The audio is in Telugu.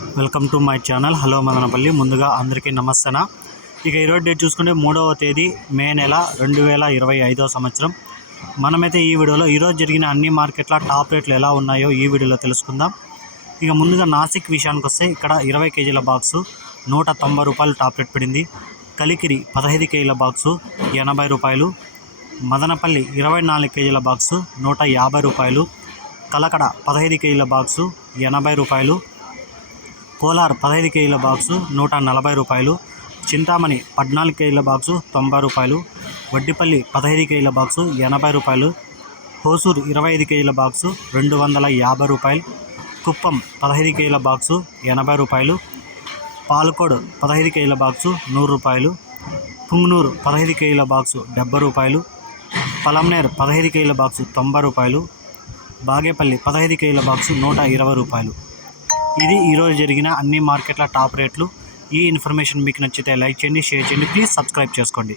Welcome to my channel. Hello Madanapalle. ముందుగా అందరికీ నమస్తేనా? ఇక ఈరోజు డేట్ చూసుకుంటే మూడవ తేదీ మే నెల రెండు వేల ఇరవై ఐదవ సంవత్సరం. మనమైతే ఈ వీడియోలో ఈరోజు జరిగిన అన్ని మార్కెట్ల టాప్ రేట్లు ఎలా ఉన్నాయో ఈ వీడియోలో తెలుసుకుందాం. ఇక ముందుగా నాసిక్ విషయానికి వస్తే ఇక్కడ ఇరవై కేజీల బాక్సు నూట తొంభై రూపాయలు టాప్ రేట్ పడింది. కలికిరి పదహైదు కేజీల బాక్సు ఎనభై రూపాయలు. మదనపల్లి ఇరవై నాలుగు కేజీల బాక్సు నూట యాభై రూపాయలు. కలకడ పదహైదు కేజీల బాక్సు ఎనభై రూపాయలు. కోలార్ పదహైదు కేజీల బాక్సు నూట నలభై రూపాయలు చింతామణి పద్నాలుగు కేజీల బాక్సు తొంభై రూపాయలు వడ్డిపల్లి పదహైదు కేజీల బాక్సు ఎనభై రూపాయలు హోసూరు ఇరవై ఐదు కేజీల బాక్సు రెండు వందల యాభై రూపాయలు కుప్పం పదహైదు కేజీల బాక్సు ఎనభై రూపాయలు పాలకోడ్ పదహైదు కేజీల బాక్సు నూరు రూపాయలు పుంగనూరు పదహైదు కేజీల బాక్సు డెబ్బై రూపాయలు పలంనేర్ పదహైదు కేజీల బాక్సు తొంభై రూపాయలు బాగేపల్లి పదహైదు కేజీల బాక్సు నూట ఇరవై రూపాయలు. ఇది ఈరోజు జరిగిన అన్ని మార్కెట్ల టాప్ రేట్లు. ఈ ఇన్ఫర్మేషన్ మీకు నచ్చితే లైక్ చేయండి షేర్ చేయండి. ప్లీజ్ సబ్స్క్రైబ్ చేసుకోండి.